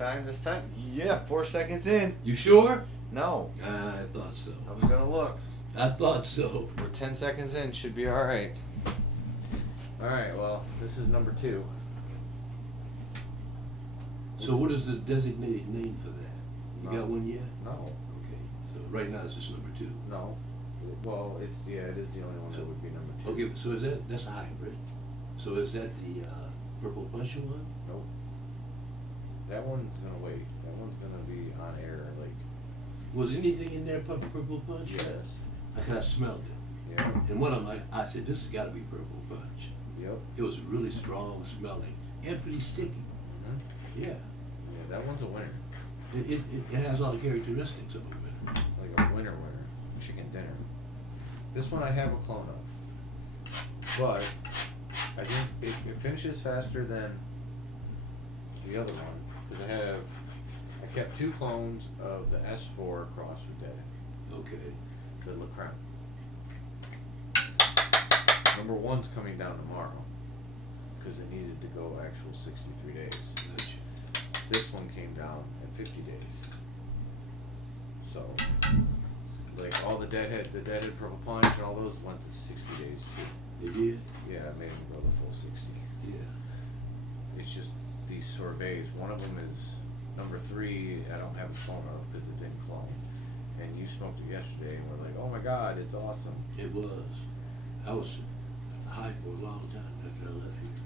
This time? Yeah, 4 seconds in. You sure? No. I thought so. I was gonna look. I thought so. We're 10 seconds in, should be alright. Alright, well, this is number 2. So what is the designated name for that? You No. got one yet? No. Okay. So right now it's just number 2. No. Well, it is the only one that would be number 2. Okay, so that's a hybrid. So is that the Purple Punch one? Nope. That one's gonna wait. That one's gonna be on air, like. Was anything in there Purple Punch? Yes. I kind of smelled it. Yeah. And one of them, I said, this has got to be Purple Punch. Yep. It was really strong smelling and pretty sticky. Mm-hmm. Yeah. Yeah, that one's a winner. It has all the characteristics of a winner. Like a winner. Chicken dinner. This one I have a clone of. But I think it finishes faster than the other one. Because I kept 2 clones of the S4 crossed with that. Okay. The Le Crème. Number 1's coming down tomorrow. Because it needed to go actual 63 days. This one came down in 50 days. So, like all the Deadhead Purple Punch and all those went to 60 days too. They did? Yeah, I made them go the full 60. Yeah. It's just these sorbets. One of them is number 3. I don't have a clone of because it didn't clone. And you smoked it yesterday and we're like, oh my god, it's awesome. It was. I was high for a long time after I left here.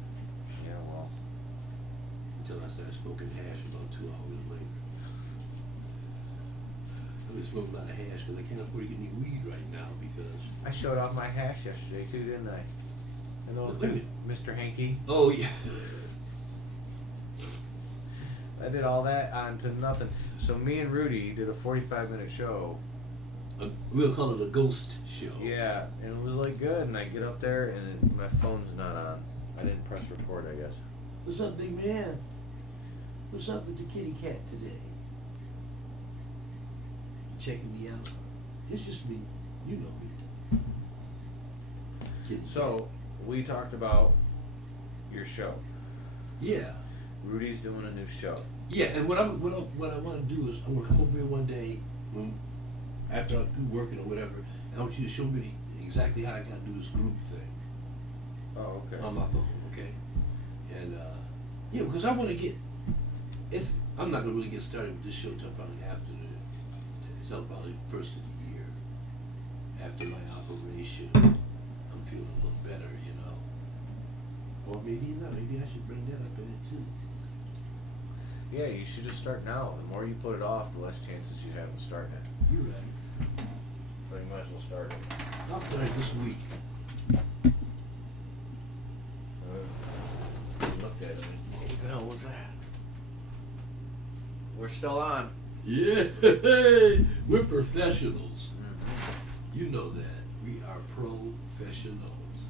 Yeah, well. Until I started smoking hash about 2 hours later. I've been smoking a lot of hash because I can't afford to get any weed right now because... I showed off my hash yesterday too, didn't I? And those Look at it. Mr. Hanky. Oh, yeah. I did all that on to nothing. So me and Rudy did a 45-minute show. We'll call it a ghost show. Yeah, and it was like good. And I get up there and my phone's not on. I didn't press record, I guess. What's up, big man? What's up with the kitty cat today? You checking me out? It's just me. You know me. Kitty So we talked about your show. Yeah. Rudy's doing a new show. Yeah, and what I want to do is I'm gonna come over here one day after I'm through working or whatever, and I want you to show me exactly how I gotta do this group thing. Oh, okay. On my phone, okay? And yeah, because I want to get. I'm not gonna really get started with this show till probably till probably first of the year. After my operation, I'm feeling a little better, you know. Or maybe not. Maybe I should bring that up in it too. Yeah, you should just start now. The more you put it off, the less chances you have of starting it. You're right. So you might as well start it. I'll start it this week. Looked at it. What the hell was that? We're still on. Yeah, we're professionals. Mm-hmm. You know that. We are professionals.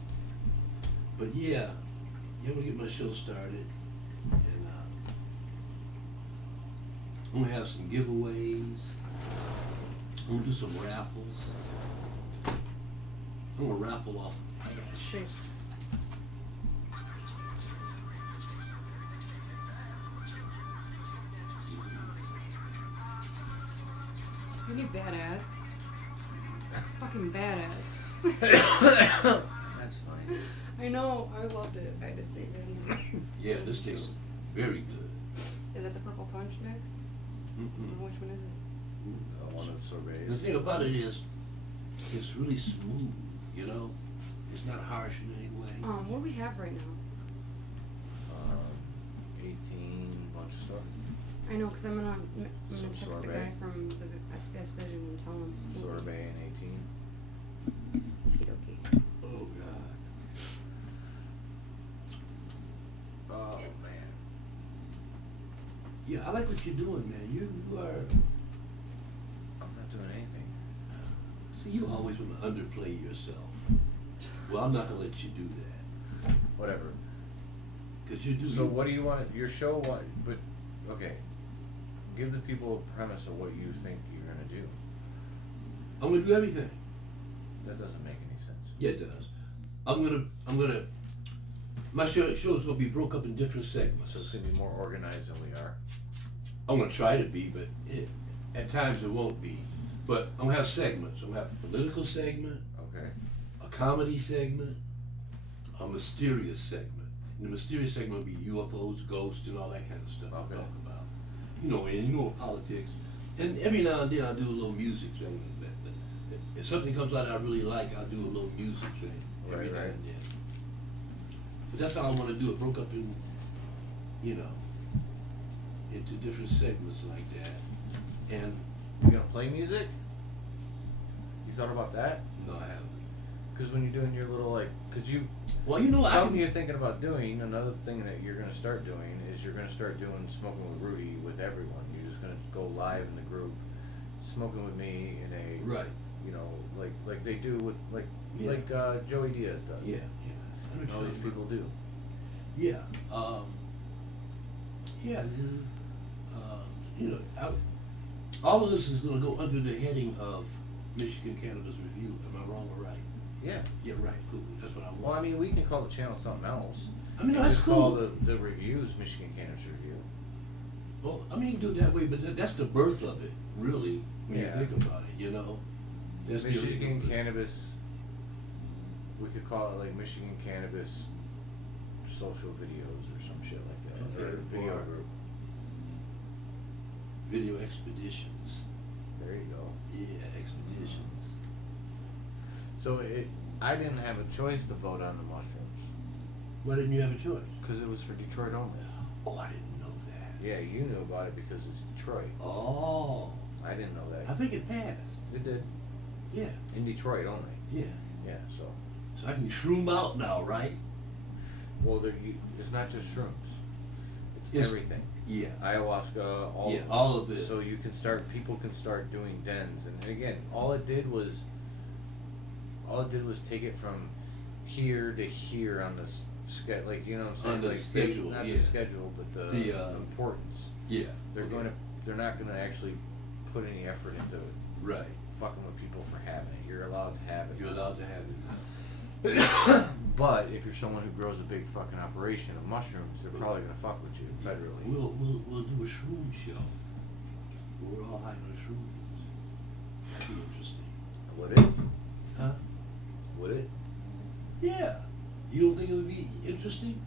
But yeah, I'm gonna get my show started, and I'm gonna have some giveaways. I'm gonna do some raffles. I'm gonna raffle off. Thanks. Really badass. Fucking badass. That's funny. I know, I loved it. I just saved it in there. Yeah, this tastes very good. Is it the purple punch mix? Or which one is it? One of the sorbets. The thing about it is, it's really smooth. You know, it's not harsh in any way. What do we have right now? 18, bunch of stuff. I know, because I'm gonna Some text the sorbet. guy from the SBS Vision and tell him. Sorbet and 18. Okie Oh God. Oh man. Yeah, I like what you're doing, man. You are. I'm not doing anything. See, you always want to underplay yourself. Well, I'm not gonna let you do that. Whatever. Cause you do. So what do you want? Your show? What? But okay. Give the people a premise of what you think you're gonna do. I'm gonna do everything. That doesn't make any sense. Yeah, it does. I'm gonna. My show is gonna be broke up in different segments. So it's gonna be more organized than we are. I'm gonna try to be, but at times it won't be. But I'm gonna have segments. I'm gonna have a political segment, Okay. a comedy segment, a mysterious segment. And the mysterious segment will be UFOs, ghosts, and all that kind of stuff. Okay. I'll talk about. Politics. And every now and then I'll do a little music thing. If something comes out I really like, I'll do a little music thing every now Right. and then. But that's how I want to do it. Broke up in, into different segments like that. And You gonna play music? You thought about that? no, I haven't. Because when you're doing your little like, could you? Well, I Something can, you're thinking about doing. Another thing that you're gonna start doing is you're gonna start doing smoking with Rudy with everyone. You're just gonna go live in the group, smoking with me in a right. like they do with Yeah. Joey Diaz does. Yeah. I know And all what these you're people do. Yeah. All of this is going to go under the heading of Michigan Cannabis Review. Am I wrong or right? Yeah. Yeah, right. Cool. That's what I want. Well, I mean, we can call the channel something else. I mean, And that's just cool. call the reviews Michigan Cannabis Review. Well, I mean, you can do it that way, but that's the birth of it, really, when Yeah. you think about it, That's the Michigan original birth. Cannabis. We could call it like Michigan Cannabis social videos or some shit like that. Okay. Or video Or- group. Video expeditions. There you go. Yeah, expeditions. So I didn't have a choice to vote on the mushrooms Why didn't you have a choice? because it was for Detroit only. Oh, I didn't know that. Yeah, you knew about it because it's Detroit. Oh, I didn't know I that. think it passed. It did Yeah, in Detroit only. yeah. Yeah. So So I can shroom out now, right? well, it's not just shrooms. It's It's- everything. Yeah. Ayahuasca, all Yeah, of it. all of it. So people can start doing dens, and again, all it did was take it from here to here on this schedule, like you know what I'm saying, On the like schedule, not yeah. the schedule, but the importance. Yeah. They're okay. they're not gonna actually put any effort into Right. fucking with people for having it. You're allowed to have it. You're allowed to have it. But if you're someone who grows a big fucking operation of mushrooms, they're probably gonna fuck with you federally. We'll do a shroom show. We're all high on shrooms. That'd be interesting. Would it? Huh? Would it? Yeah. You don't think it would be interesting?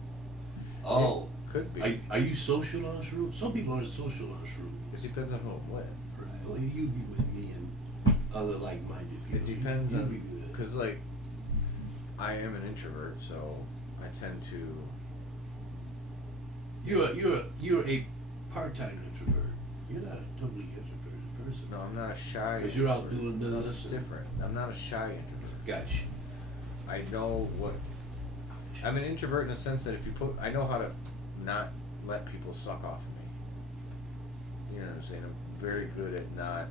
Oh. Could be. Are you social on shrooms? Some people aren't social on It shrooms. depends on who I'm with. Right. Well, you be with me and other like-minded people. It depends You'll on, be good. because like, I am an introvert, so I tend to. You're a part-time introvert. You're not a totally introverted person. No, I'm not a shy. 'Cause you're out introvert. doing No, this that's and- different. I'm not a shy introvert. Gotcha. I know what. I'm an introvert in the sense that I know how to not let people suck off of me. You know what I'm saying? I'm very good at not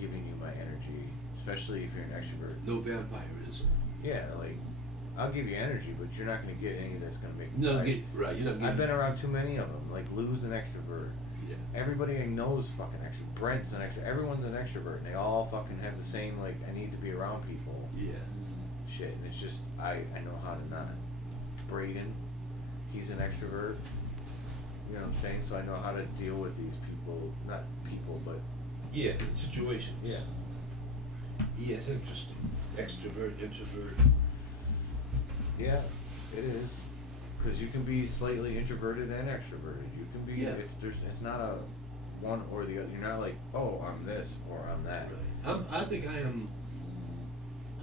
giving you my energy, especially if you're an extrovert. No vampirism. Yeah, like, I'll give you energy, but you're not going to get any that's going to make you No, tired. right. You're not getting. I've been around too many of them. Like, Lou's an extrovert. Yeah. Everybody I know is fucking extrovert. Brent's an extrovert. Everyone's an extrovert, and they all fucking have the same, like, I need to be around people Yeah. shit. And it's just, I know how to not. Braden, he's an extrovert. You know what I'm saying? So I know how to deal with these people. Not people, but Yeah. The situations. yeah. Yeah, it's interesting. Extrovert, introvert. Yeah, it is. Because you can be slightly introverted and extroverted. You can be. Yeah. It's not a one or the other. You're not like, oh, I'm this or I'm that. Right. I think I am.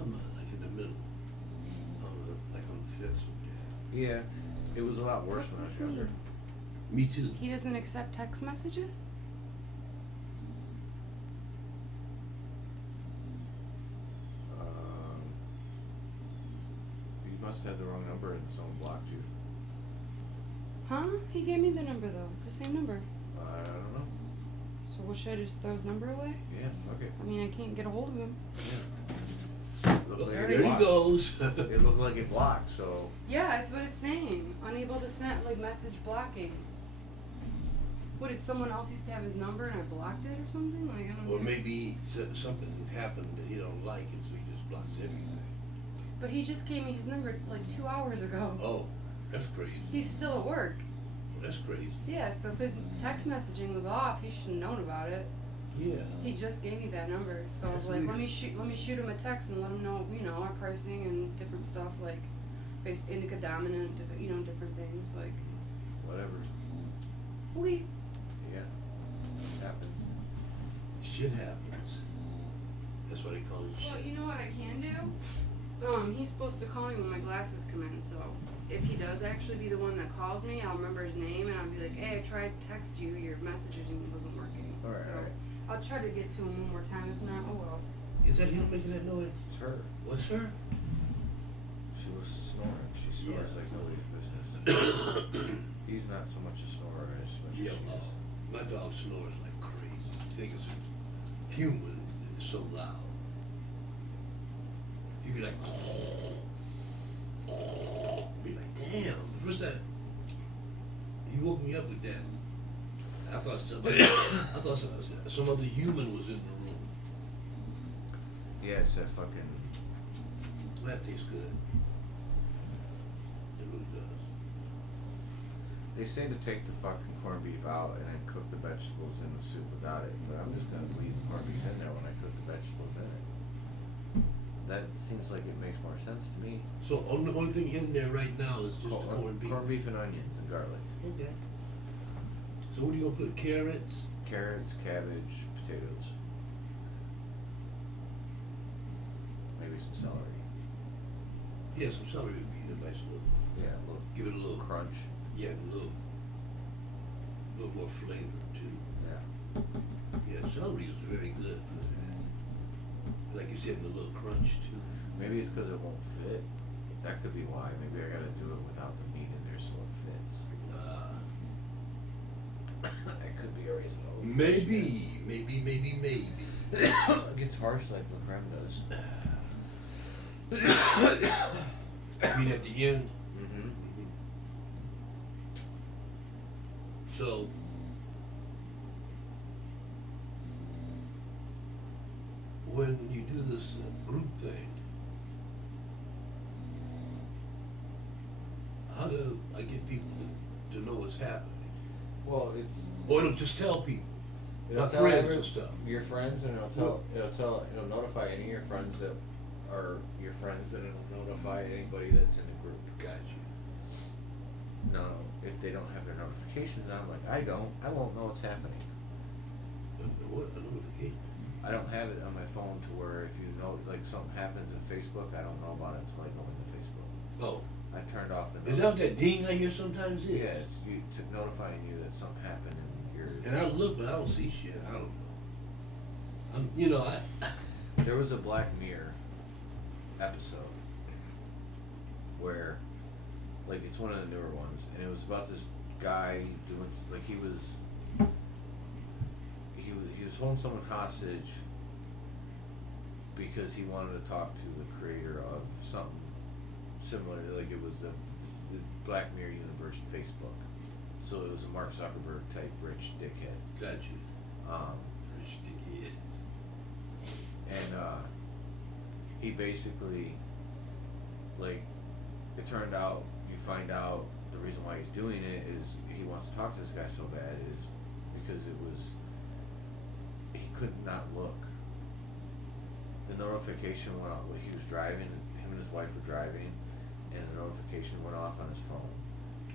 I'm like in the middle. I'm like on the fence with that. Yeah, it was a lot worse What's when I was this younger. mean? Me too. He doesn't accept text messages? You must have had the wrong number and someone blocked you. Huh? He gave me the number though. It's the same number. I don't know. So what, should I just throw his number away? Yeah, fuck it. I mean, I can't get a hold of him. Yeah. It looked like There it he blocked. goes. It looked like it blocked, so Yeah, that's what it's saying. Unable to send, like, message blocking. What, did someone else used to have his number and I blocked it or something? Like, I don't Or know. maybe something happened that he don't like, and so he just blocks everything. But he just gave me his number like 2 hours ago. Oh, that's crazy. He's still at work. That's crazy. Yeah, so if his text messaging was off, he should have known about it. Yeah. He just gave me that number, so I was That's like, weird. let me shoot him a text and let him know, you know, our pricing and different stuff like based indica dominant, you know, different things like. Whatever. We. Yeah. Happens. Shit happens. That's why they call it Well, shit. you know what I can do? He's supposed to call me when my glasses come in, so if he does actually be the one that calls me, I'll remember his name and I'll be like, hey, I tried to text you, your messaging wasn't working. Alright, so alright. I'll try to get to him one more time. If not, oh well. Is that him making that noise? It's her. What's her? She was snoring. She snores Yeah. like nobody's business. He's not so much a snorer as much as Yeah, she is. my dog snores like crazy. I think it's human. It's so loud. He'd be like, be like, damn. The first time he woke me up with that. I thought some other human was in the room. Yeah, it's that fucking. That tastes good. It really does. They say to take the fucking corned beef out and then cook the vegetables in the soup without it, but I'm just gonna leave the corned beef in there when I cook the vegetables in it. That seems like it makes more sense to me. So the only thing in there right now is just the corned beef. Corned beef and onions and garlic. Okay. So what are you gonna put? Carrots? Carrots, cabbage, potatoes. Maybe some celery. Yeah, some celery would be a nice little. Yeah, a little Give it a little crunch. Yeah, a little more flavor too. Yeah. Yeah, celery is very good for that. Like you said, with a little crunch too. Maybe it's because it won't fit. That could be why. Maybe I gotta do it without the meat in there so it fits. That could be a reason. Maybe. It gets harsh like the creme does. I mean, at the end. Mm-hmm. So, when you do this group thing, how do I get people to know what's happening? Well, it's Or to just tell people, it'll my tell friends and stuff. your friends, and it'll notify any of your friends that are your friends, and it'll notify anybody that's in the group. Gotcha. Now, if they don't have their notifications on, like I won't know what's happening. What a notification. I don't have it on my phone to where if you know, like something happens in Facebook, I don't know about it until I go into Facebook. Oh, I turned off the. is that what that ding I hear sometimes? Is? Yeah, it's you notifying you that something happened and you're. And I look, but I don't see shit. I don't know. There was a Black Mirror episode where, like, it's one of the newer ones, and it was about this guy doing, like, he was holding someone hostage because he wanted to talk to the creator of something similar, like it was the Black Mirror universe Facebook. So it was a Mark Zuckerberg type rich dickhead. Gotcha. Rich dickhead. And he basically, like, it turned out, you find out the reason why he's doing it is he wants to talk to this guy so bad is because he could not look. The notification went off, he was driving, him and his wife were driving, and the notification went off on his phone,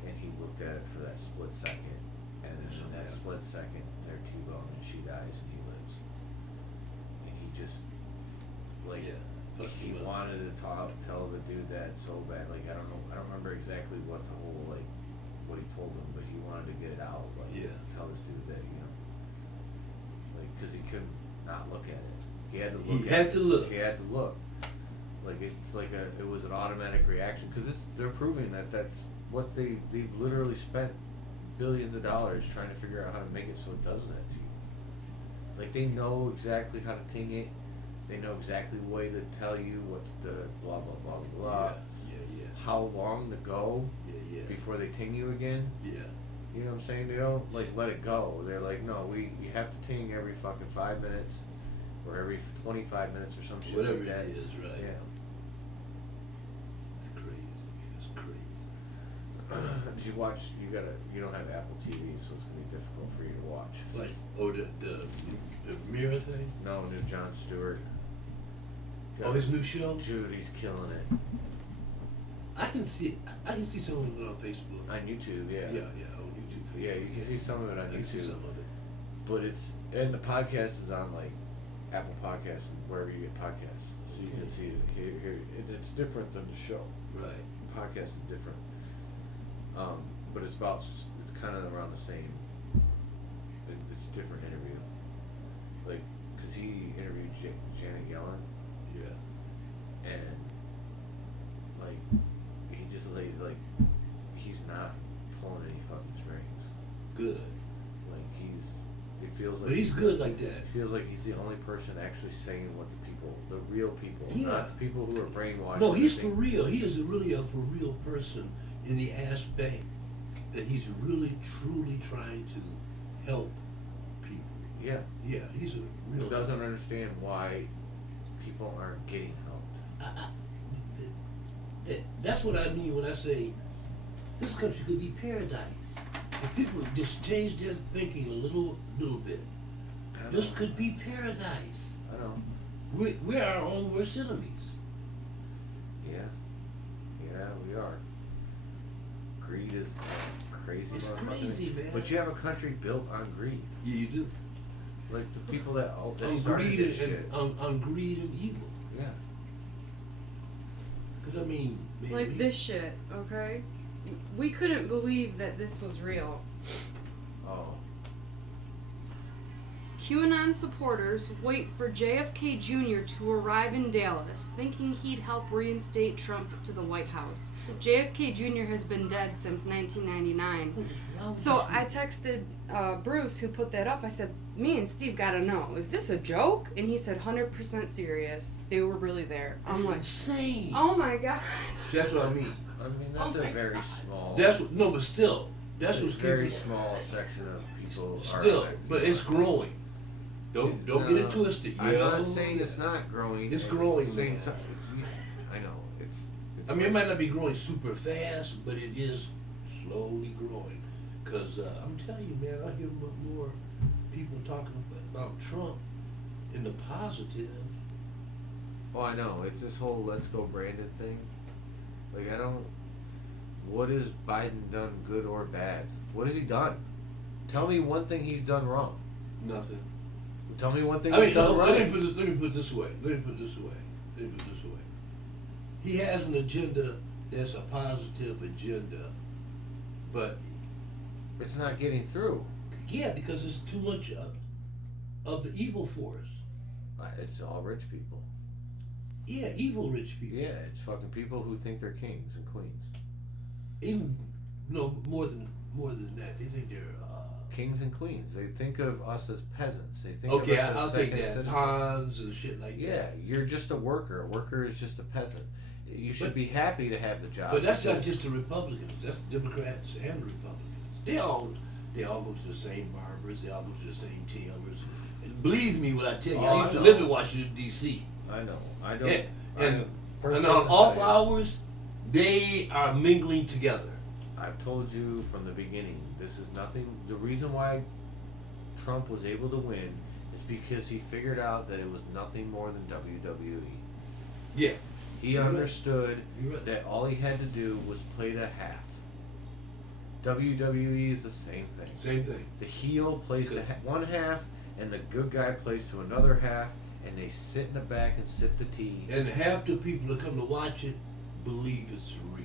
and he looked at it for that split second, and then in that split second, they're T-bone, and she dies, and he lives. And he just, like, he wanted to tell the dude that so bad, like, I don't remember exactly what what he told him, but he wanted to get it out, like, tell this dude that, like, cause he couldn't not look at it. He had to look. He had to look. Like it's like it was an automatic reaction because they're proving that's what they've literally spent billions of dollars trying to figure out how to make it so it does that to you. Like they know exactly how to ting it. They know exactly the way to tell you what to blah blah blah blah. Yeah. How long to go before they ting you again. Yeah. You know what I'm saying? They don't like let it go. They're like, no, you have to ting every fucking 5 minutes or every 25 minutes or some shit Whatever like that. it is, right? Yeah. It's crazy. It's crazy. Did you watch? You don't have Apple TV, so it's gonna be difficult for you to watch. Like, the mirror thing? No, new Jon Stewart. Oh, his new show? Dude, he's killing it. I can see some of it on Facebook. On YouTube, yeah. Yeah, on YouTube. Yeah, you can see some of it on I can see YouTube. some of it. But and the podcast is on like Apple Podcasts and wherever you get podcasts. So you can see it here. And it's different than the show. Right. The podcast is different. But it's kind of around the same. It's a different interview. Like, cause he interviewed Janet Yellen. Yeah. And like he just like he's not pulling any fucking strings. Good. Like it feels like But he's good like that. It feels like he's the only person actually saying what the real people, Yeah. not the people who are brainwashed. No, he's for real. He is really a for real person in the aspect that he's really truly trying to help people. Yeah. Yeah, he's a real. He doesn't understand why people aren't getting help. That's what I mean when I say this country could be paradise. If people just change their thinking a little bit, this could be paradise. I know. We're our own worst enemies. Yeah, we are. Greed is crazy. It's motherfucker. crazy, man. But you have a country built on greed. Yeah, you do. Like the people that On started greed this and shit. on greed and evil. Yeah. Because I mean, man, Like this shit, okay? We couldn't believe that this was real. Oh. QAnon supporters wait for JFK Jr. to arrive in Dallas, thinking he'd help reinstate Trump to the White House. JFK Jr. has been dead since 1999. So I texted Bruce, who put that up. I said, me and Steve gotta know, is this a joke? And he said, 100% serious. They were really there. I'm like, insane. oh my god. That's what I mean. I mean, that's Oh a my very God. small. But still, that's what's very keeping- small section of people. Still, but it's growing. Don't get it twisted. I'm yo. not saying it's not growing. It's at growing, the same man. time. I know it's I mean, it might not be growing super fast, but it is slowly growing. Cause I'm telling you, man, I hear more people talking about Trump in the positive. Well, I know it's this whole "Let's Go Brandon" thing. Like, I don't. What has Biden done, good or bad? What has he done? Tell me one thing he's done wrong. Nothing. Tell me one thing I mean, he's done let right. me put it this way. He has an agenda that's a positive agenda, but It's not getting through. yeah, because it's too much of the evil force. It's all rich people. Yeah, evil rich people. Yeah, it's fucking people who think they're kings and queens. Even more than that, they think they're. Kings and queens. They think of us as peasants. They think Okay, of us I'll as take second that. citizens. Pawns and shit like Yeah, that. you're just a worker. A worker is just a peasant. You should be happy to have the job. But that's not because- just the Republicans. That's Democrats and Republicans. They all go to the same barbers. They all go to the same tailors. And believe me when I tell you, Oh, I I used to know. live in Washington D.C. I know. I don't. And I- on off hours, they are mingling together. I've told you from the beginning. This is nothing. The reason why Trump was able to win is because he figured out that it was nothing more than WWE. Yeah. He You're right. understood You're right. that all he had to do was play the half. WWE is the same thing. Same thing. The heel plays Good. one half, and the good guy plays to another half, and they sit in the back and sip the tea. And half the people that come to watch it believe it's real.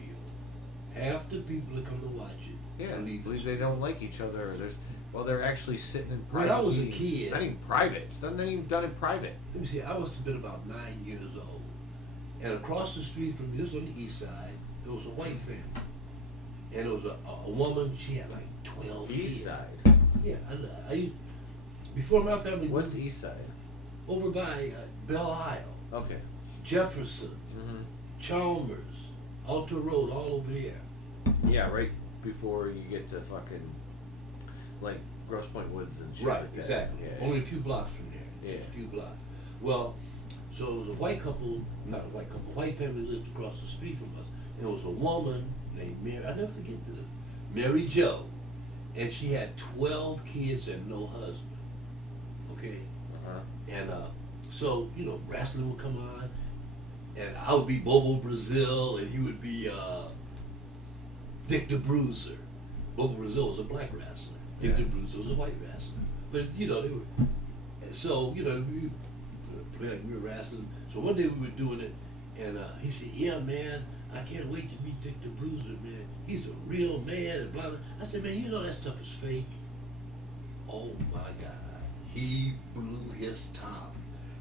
Half the people that come to watch it Yeah, believe believe it's they real. don't like each other. Or they're actually sitting in When private. I was a meetings. kid- Not even private. It's not even done in private. Let me see, I must have been about 9 years old. And across the street from me, this was on the east side, there was a white family. And it was a woman, she had like 12 East kids. side. Yeah, before my family What's moved the east side? over by Belle Isle, Okay. Jefferson, Mm-hmm. Chalmers, Alta Road, all over there. Yeah, right before you get to fucking like Grosse Pointe Woods and shit. Right, like that. exactly. Yeah, Only a few blocks from there. Yeah. Just a few blocks. Well, so it was a white couple, not a white couple, white family lived across the street from us. And it was a woman named Mary. I never forget this. Mary Jo, and she had 12 kids and no husband. Okay, and so wrestling would come on, and I would be Bobo Brazil, and he would be Dick the Bruiser. Bobo Brazil was a black wrestler. Dick the Bruiser was a white wrestler. But they were. So we play like we were wrestling. So one day we were doing it, and he said, "Yeah, man, I can't wait to meet Dick the Bruiser, man. He's a real man." And blah blah. I said, "Man, you know that stuff is fake." Oh my God. He blew his top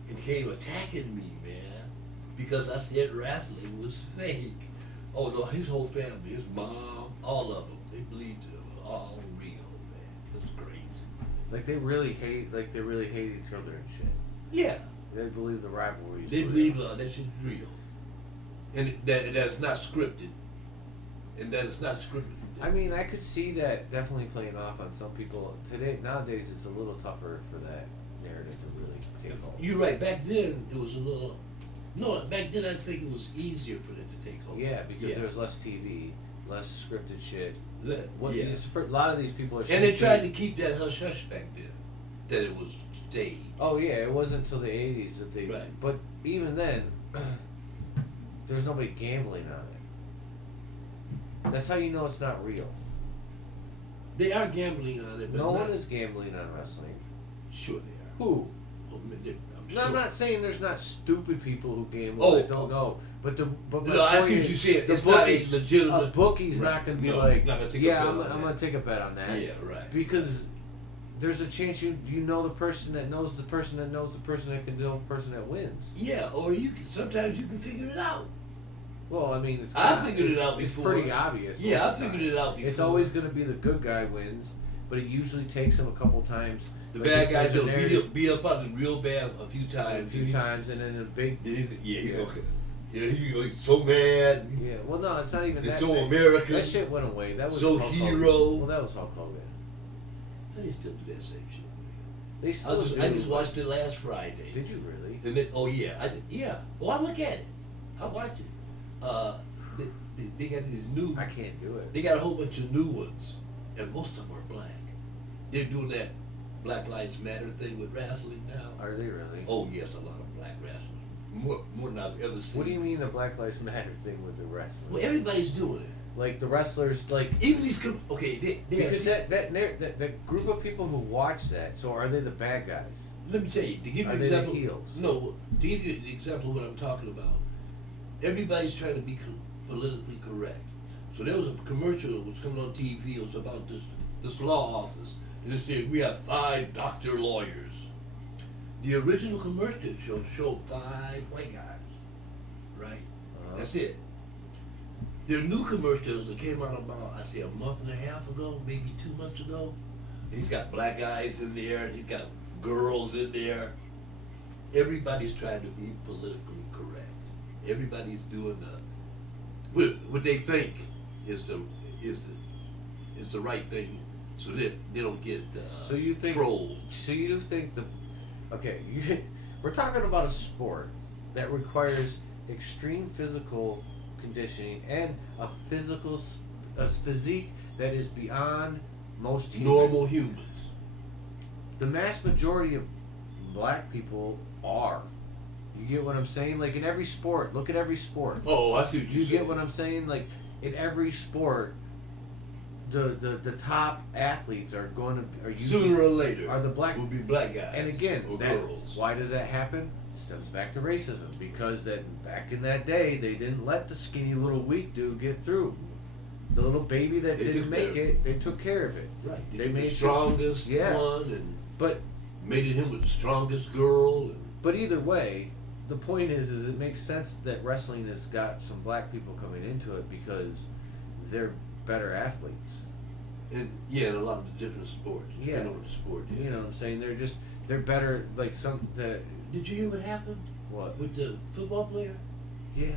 and came attacking me, man, because I said wrestling was fake. Oh no, his whole family, his mom, all of them, they believed it was all real, man. It was crazy. Like they really hate each other and shit. Yeah, They believe the rivalry. they believe that shit's real, and that's not scripted, and that it's not scripted. I mean, I could see that definitely playing off on some people. Nowadays, it's a little tougher for that narrative to really take hold. You're right. Back then, it was a little. No, back then I think it was easier for them to take hold. Yeah, because there was less TV, less scripted shit. Yeah. For a lot of these people are. And they tried to keep that hush hush back then, that it was staged. Oh yeah, it wasn't until the '80s that they. Right. But even then, there's nobody gambling on it. That's how you know it's not real. They are gambling on it, but No one is gambling on wrestling. Sure they are. Who? Oh, man, I'm No, sure. I'm not saying there's not stupid people who gamble. Oh, I don't know. But my No, I point see what is, you're saying. the It's not a bookie- legitimate. A bookie's Right. not going to be No, like, not gonna take a yeah, bet I'm on that." going to take a bet on that. Yeah, right. Because there's a chance you know the person that knows the person that knows the person that can know the person that wins. Yeah, or sometimes you can figure it out. Well, I mean, I figured it out it's before. pretty obvious. Yeah, I most of the figured time. it out before. It's always going to be the good guy wins, but it usually takes him a couple times. The Like, bad there's guys a will narrative beat up on him real bad a few times. and then a big. He's so mad. Yeah, well, no, it's not even They're that. so big. American. That shit went away. That was So Hulk hero. Hogan. Well, that was Hulk Hogan. And they still do that same shit. They still do. I just watched it last Friday. Did you really? And then, oh yeah, Oh, I look at it. I watch it. They got these new. I can't do it. They got a whole bunch of new ones, and most of them are black. They're doing that Black Lives Matter thing with wrestling now. Are they really? Oh yes, a lot of black wrestlers, more than I've ever seen. What do you mean the Black Lives Matter thing with the wrestling? Well, everybody's doing it. Like the wrestlers, like Even these because that group of people who watch that. So are they the bad guys? Let me tell you, to give you Are an they the example. heels? No, to give you an example of what I'm talking about. Everybody's trying to be politically correct. So there was a commercial that was coming on TV. It was about this law office, and it said we have 5 doctor lawyers. The original commercial showed 5 white guys, right? That's it. Their new commercials that came out about, I say, a month and a half ago, maybe 2 months ago. He's got black guys in there, and he's got girls in there. Everybody's trying to be politically correct. Everybody's doing what they think is the right thing, so that they don't get So you think trolled. So you think we're talking about a sport that requires extreme physical conditioning and a physique that is beyond most humans. Normal humans. The mass majority of black people are. You get what I'm saying? Like in every sport, look at every sport. Oh, I see what You get what I'm saying? Like in every sport, the top athletes are usually Sooner or later are the black will be black guys. And again, or that's, girls. why does that happen? It stems back to racism, because back in that day they didn't let the skinny little weak dude get through. The little baby that They didn't took make care of it, they took care of it. Right. They They took made the sure- strongest one and But mated him with the strongest girl. But either way, the point is it makes sense that wrestling has got some black people coming into it because they're better athletes. And yeah, in a lot of the different sports. Yeah. Depending on what the sport is. You know what I'm saying? They're better. Like Did you hear what happened what? with the football player? Yeah,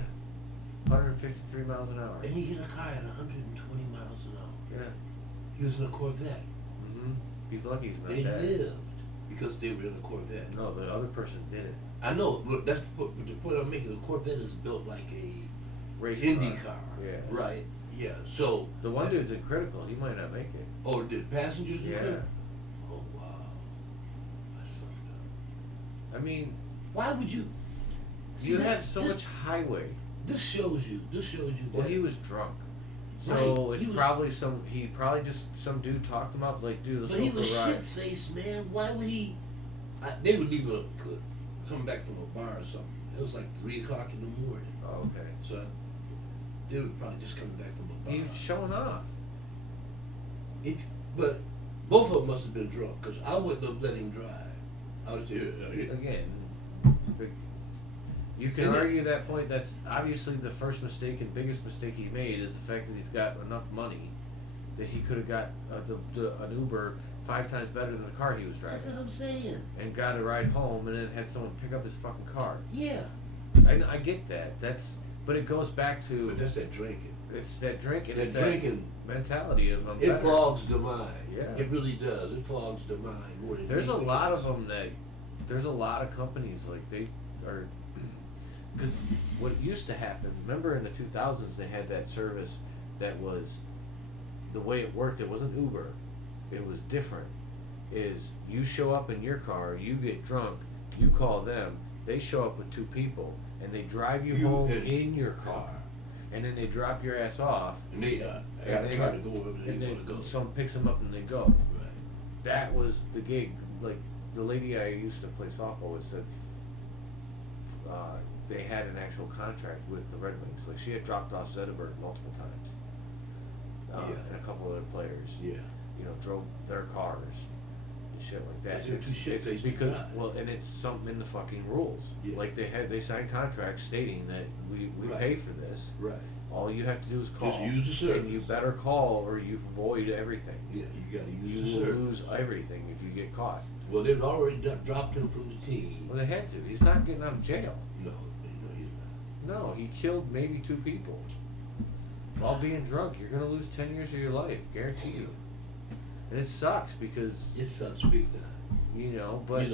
153 miles an hour. And he hit a car at 120 miles an hour. Yeah. He was in a Corvette. Mhm. He's lucky he's not They dead. lived because they were in a Corvette. No, the other person did it. I know, but that's the point I'm making. A Corvette is built like a Race Indy car. car, Yeah. right? Yeah. So The one dude's in critical. He might not make it. Oh, did passengers? Yeah. include? Oh wow, that's fucked up. I mean, Why would you? you that- have so this- much highway. This shows you. Well, that he was drunk. So Right, it's he was- probably some dude talked him up, like, dude, let's But go he for was a ride. shit faced, man. Why would he? They would leave come back from a bar or something. It was like 3 o'clock in the morning. Oh, okay. So they were probably just coming back from a bar. He was showing off. But both of them must have been drunk because I wouldn't have let him drive. I would say, Again, the, you can And argue that point. That's obviously the first mistake and biggest mistake he made is the fact that he's got enough money that he could have got an Uber 5 times better than the car he was that's driving, what I'm saying. and got a ride home, and then had someone pick up his fucking car. Yeah. I get that. But it goes back to But that's that drinking. it's that drinking. That It's drinking. that mentality of I'm It better. fogs the mind. Yeah. It really does. It fogs the mind more than There's a anything lot else. of them that there's a lot of companies like they are because what used to happen. Remember in the 2000s they had that service that was the way it worked. It wasn't Uber. It was different. Is you show up in your car, you get drunk, you call them, they show up with 2 people, and they drive you home and in your car, and then they drop your ass off, And they and they try to go wherever and they then want to go. someone picks them up and they go. Right. That was the gig. Like the lady I used to play softball with said they had an actual contract with the Red Wings. Like she had dropped off Zetterberg multiple times, Yeah. and a couple other players. Yeah. You know, drove their cars and shit like that. Because they're too shit-faced to because drive. well, and it's something in the fucking rules. Yeah. Like they signed contracts stating that we Right. pay for this. Right. All you have to do is call. Just use the service. And you better call or you void everything. Yeah, you got to use You the will service. lose everything if you get caught. Well, they've already dropped him from the team. Well, they had to. He's not getting out of jail. No, he's not. No, he killed maybe 2 people. While being drunk, you're gonna lose 10 years of your life, guarantee you. And it sucks because It sucks big time. but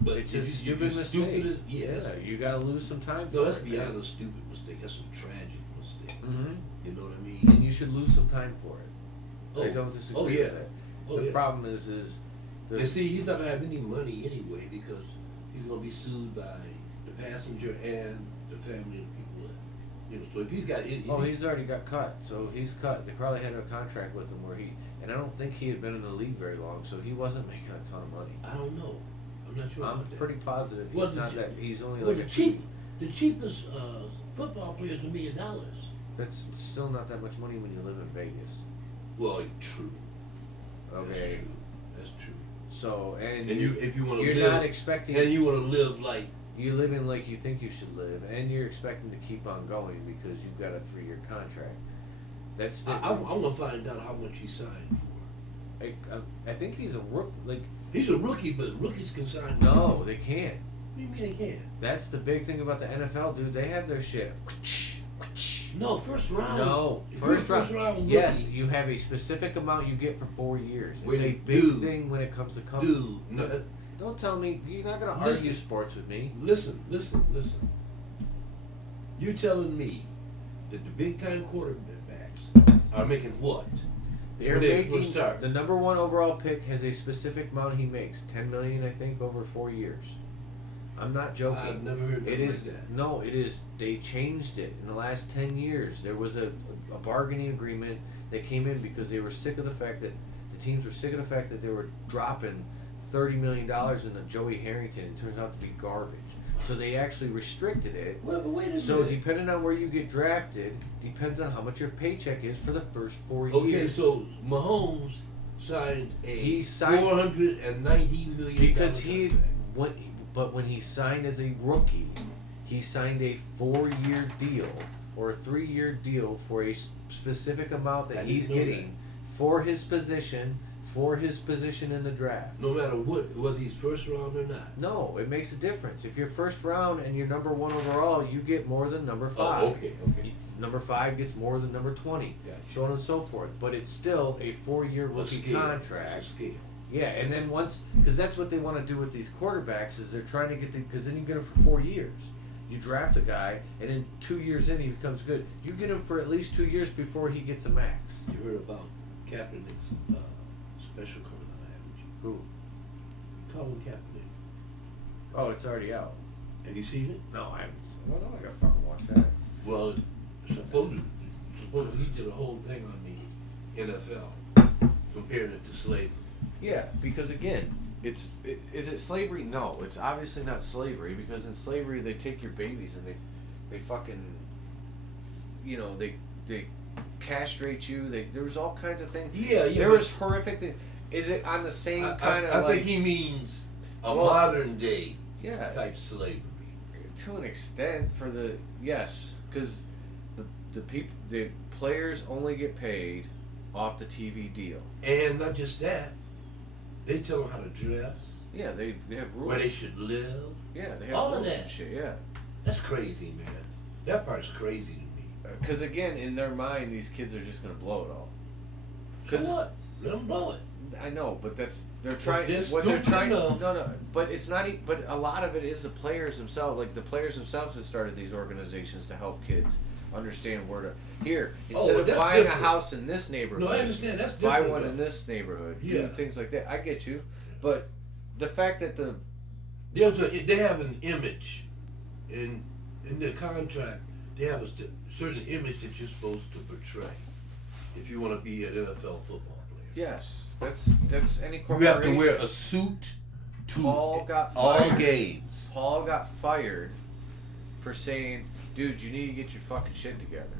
but it's if a you- stupid if you're mistake. stupid, yes. You gotta lose some time. No, for that's it, beyond man. a stupid mistake. That's a tragic mistake. Mhm. You know what I mean? And you should lose some time for it. I don't disagree oh, yeah. with that. Oh, The yeah. problem is the And see, he's not gonna have any money anyway because he's gonna be sued by the passenger and the family and the people. So if he's got, he's already got cut, so he's cut. They probably had a contract with him where and I don't think he had been in the league very long, so he wasn't making a ton of money. I don't know. I'm not sure I'm about that. pretty positive he's Well, not that. He's only Well, like the cheapest football player is $1 million. That's still not that much money when you live in Vegas. Well, true. Okay. That's true. So And if you want to you're live, not expecting. and you want to live like. You're living like you think you should live, and you're expecting to keep on going because you've got a 3-year contract. That's I want to find out how much he signed for. I think he's a rook. Like He's a rookie, but rookies can sign. no, they can't. What do you mean they can't? That's the big thing about the NFL, dude. They have their shit. No, first round. No, If you're a first round. rookie, Yes, you have a specific amount you get for 4 years. It's Wait, a big dude. thing when it comes to company. Dude, no, Don't tell me you're not gonna Listen. argue sports with me. listen. You telling me that the big time quarterbacks are making what? They're When they making start. the number 1 overall pick has a specific amount he makes, $10 million, I think, over 4 years. I'm not joking. I've never heard It nothing is like that. no, it is. They changed it in the last 10 years. There was a bargaining agreement that came in because they were sick of the fact that the teams were sick of the fact that they were dropping $30 million into Joey Harrington. It turns out to be garbage. So they actually restricted it. Well, but wait a So minute. depending on where you get drafted, depends on how much your paycheck is for the first 4 Okay, years. so Mahomes signed He signed- $490 million because he contract. went, but when he signed as a rookie, he signed a 4-year deal or a 3-year deal for a specific amount I that didn't he's know getting for his position in the draft. No matter what, whether he's first round or not. No, it makes a difference. If you're first round and you're number 1 overall, you get more than number 5. Oh, okay. Number 5 gets more than number 20, Gotcha. so on and so forth. But it's still a 4-year A rookie scale. contract. It's a scale. Yeah, and then once, because that's what they want to do with these quarterbacks is they're trying to get because then you get them for 4 years. You draft a guy, and in 2 years in, he becomes good. You get him for at least 2 years before he gets a max. You heard about Kaepernick's special coming out, haven't you? Who? Colin Kaepernick. Oh, it's already out. Have you seen it? No, I haven't. Well, no, I gotta fucking watch that. Well, supposedly he did a whole thing on the NFL, comparing it to slavery. Yeah, because again, is it slavery? No, it's obviously not slavery, because in slavery they take your babies and they fucking, they castrate you. There was all kinds of things. Yeah. There was horrific things. Is it on the same kind of? I think he means modern day type slavery. To an extent, yes, because the players only get paid off the TV deal. And not just that, they tell them how to dress. Yeah, they have rules. Where they should live. Yeah, they have all rules of that and shit. Yeah, that's crazy, man. That part's crazy to me. because again, in their mind, these kids are just gonna blow it all. So what? Let them blow it. I know, but they're trying. No, but it's not. But a lot of it is the players themselves. Like the players themselves have started these organizations to help kids understand where to. Here, instead of buying a house in this neighborhood, no, I understand. That's buy different. one in this neighborhood. Yeah, do things like that. I get you, but the fact that they have an image, in the contract, they have a certain image that you're supposed to portray, if you want to be an NFL football player. Yes. That's any corporation. You have to wear a suit to all games. Paul got fired for saying, "Dude, you need to get your fucking shit together,"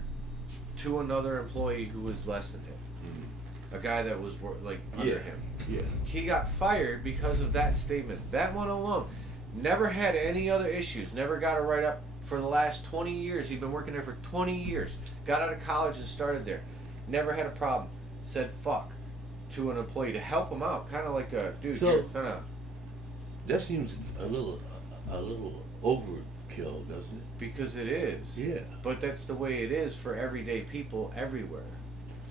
to another employee who was less than him, a guy that was under him. Yeah. He got fired because of that statement. That one alone. Never had any other issues. Never got a write up for the last 20 years. He'd been working there for 20 years. Got out of college and started there. Never had a problem. Said fuck to an employee to help him out, kind of like a dude. So, you're kind of. That seems a little overkill, doesn't it? Because it is. Yeah. But that's the way it is for everyday people everywhere.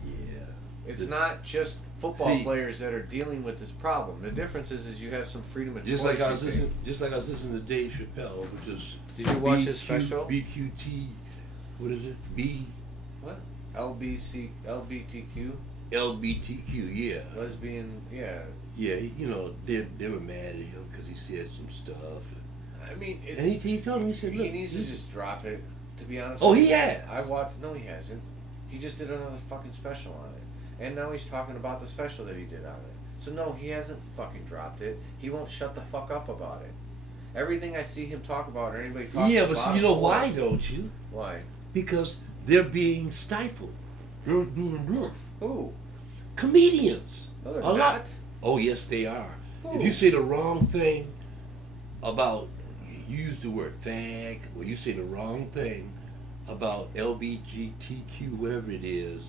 Yeah. It's not just football players that are dealing with this problem. The difference is you have some freedom of choice. Just like I was listening to Dave Chappelle, which is. Did you watch his special? BQT. What is it? What? LBTQ. LBTQ, yeah. Lesbian, yeah. Yeah, they were mad at him because he said some stuff. I mean, it's. And he told him, he said, look. He needs to just drop it, to be honest Oh, with you. he has? No, he hasn't. He just did another fucking special on it. And now he's talking about the special that he did on it. So, no, he hasn't fucking dropped it. He won't shut the fuck up about it. Everything I see him talk about or anybody talk about. Yeah, but you know why, don't you? Why? Because they're being stifled. Who? Comedians. No, they're a lot. not. Oh, yes, they are. Who? If you say the wrong thing about, you use the word fag, or you say the wrong thing about LBGTQ, whatever it is,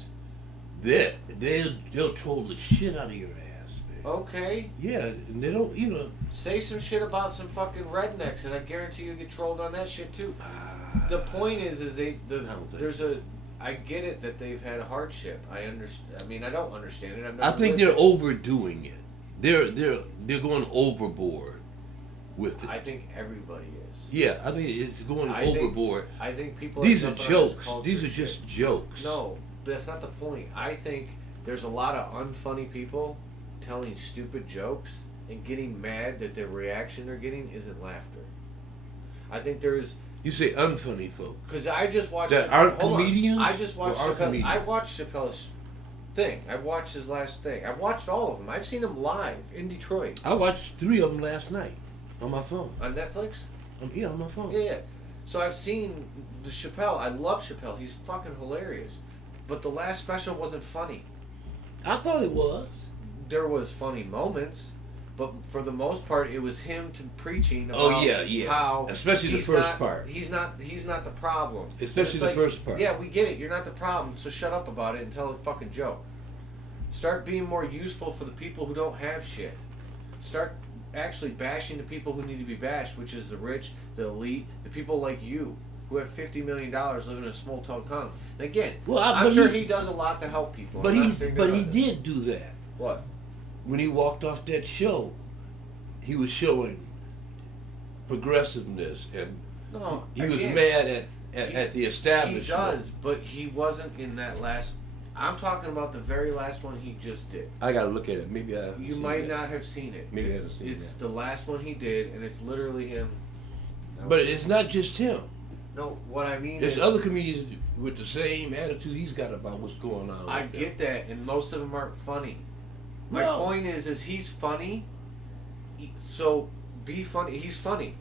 they'll troll the shit out of your ass, man. Okay. Yeah, and they don't, Say some shit about some fucking rednecks, and I guarantee you get trolled on that shit too. The point is I get it that they've had a hardship. I understand. I mean, I don't understand it. I think they're overdoing it. They're going overboard with it. I think everybody is. Yeah, I think it's going overboard. I think people. These are jokes. These are just jokes. No, that's not the point. I think there's a lot of unfunny people telling stupid jokes and getting mad that the reaction they're getting isn't laughter. I think there's. You say unfunny folk. Because I just watched. That aren't comedians? I just watched Chappelle. I watched Chappelle's thing. I watched his last thing. I watched all of them. I've seen him live in Detroit. I watched 3 of them last night on my phone. On Netflix? Yeah, on my phone. Yeah. So I've seen the Chappelle. I love Chappelle. He's fucking hilarious. But the last special wasn't funny. I thought it was. There was funny moments. But for the most part, it was him preaching about how, especially the first part. He's not the problem. Especially the first part. Yeah, we get it. You're not the problem, so shut up about it and tell a fucking joke. Start being more useful for the people who don't have shit. Start actually bashing the people who need to be bashed, which is the rich, the elite, the people like you who have $50 million living in a small town. And again, I'm sure he does a lot to help people. But he did do that. What? When he walked off that show, he was showing progressiveness and No, He was again, mad at the establishment. He does, but he wasn't in that last. I'm talking about the very last one he just did. I gotta look at it. Maybe I haven't You seen might it. not have seen it. Maybe I it's, haven't seen It's that. the last one he did, and it's literally him. But it's not just him. No, what I mean There's is, other comedians with the same attitude he's got about what's going on. I with them. get that, and most of them aren't funny. My No. point is he's funny. So be funny. He's funny.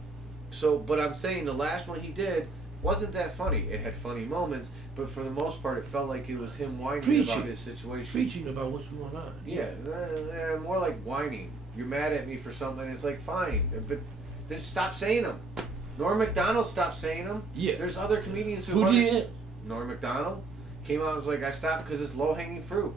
So, but I'm saying the last one he did wasn't that funny. It had funny moments, but for the most part, it felt like it was him whining Preaching. about his situation. Preaching about what's going on. Yeah, more like whining. You're mad at me for something. It's like fine, but then stop saying them. Norm Macdonald stopped saying them. Yeah. There's other comedians who. Who did? Norm Macdonald came out and was like, I stopped because it's low hanging fruit.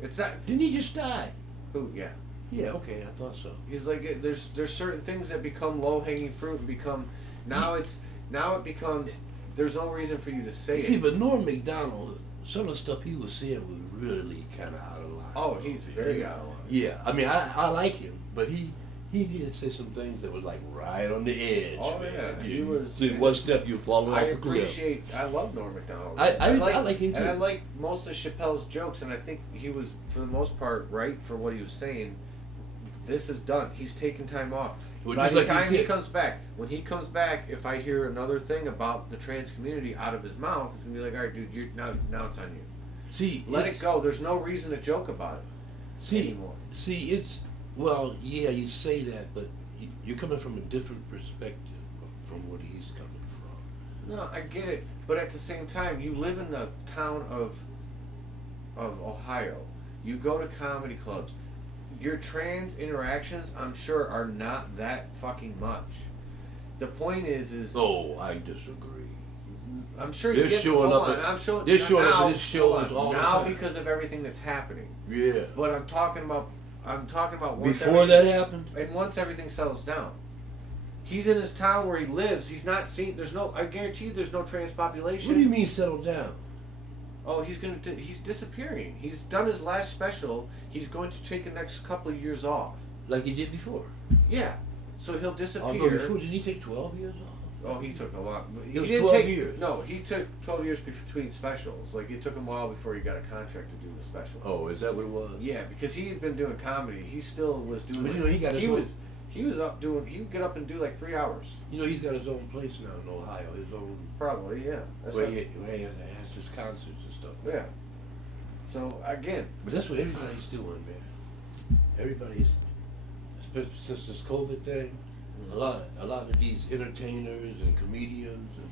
It's not. Didn't he just die? Who? Yeah. Yeah. Okay, I thought so. He's like, there's certain things that become low hanging fruit and become now it becomes. There's no reason for you to say See, it. but Norm Macdonald, some of the stuff he was saying was really kind of out of line. Oh, he's very out of line. Yeah, I mean, I like him, but he did say some things that was like right on the edge. Oh, man. yeah, he was- See, one step you fall off I a cliff. I love Norm Macdonald. I like him too. And I like most of Chappelle's jokes, and I think he was, for the most part, right for what he was saying. This is done. He's taking time off. Well, By just the like you time he said. comes back, when he comes back, if I hear another thing about the trans community out of his mouth, it's gonna be like, all right, dude, now it's on you. See, Let it's- it go. There's no reason to joke about it See, anymore. see, it's well, yeah, you say that, but you're coming from a different perspective from what he's coming from. No, I get it, but at the same time, you live in the town of Ohio. You go to comedy clubs. Your trans interactions, I'm sure, are not that fucking much. The point is Oh, I disagree. I'm sure They're you get, showing hold up on, at- I'm showing, they're showing up now, at his shows hold on, all the now time. because of everything that's happening. Yeah. But I'm talking about once Before that happened. and once everything settles down. He's in his town where he lives. He's not seen. I guarantee you, there's no trans population. What do you mean settle down? Oh, he's disappearing. He's done his last special. He's going to take the next couple of years off. Like he did before. Yeah. So he'll disappear. Oh, no, before didn't he take 12 years off? Oh, he took a lot. It was didn't 12 take, years. No, he took 12 years between specials. Like, it took him a while before he got a contract to do the special. Oh, is that what it was? Yeah, because he had been doing comedy. He still was doing. But you know, he got his own- He was up doing. He would get up and do like 3 hours. You know, he's got his own place now in Ohio. His own Probably, yeah. That's where what- he has his concerts and stuff. Yeah. So again, But that's what everybody's doing, man. Everybody's, since this COVID thing, a lot of these entertainers and comedians and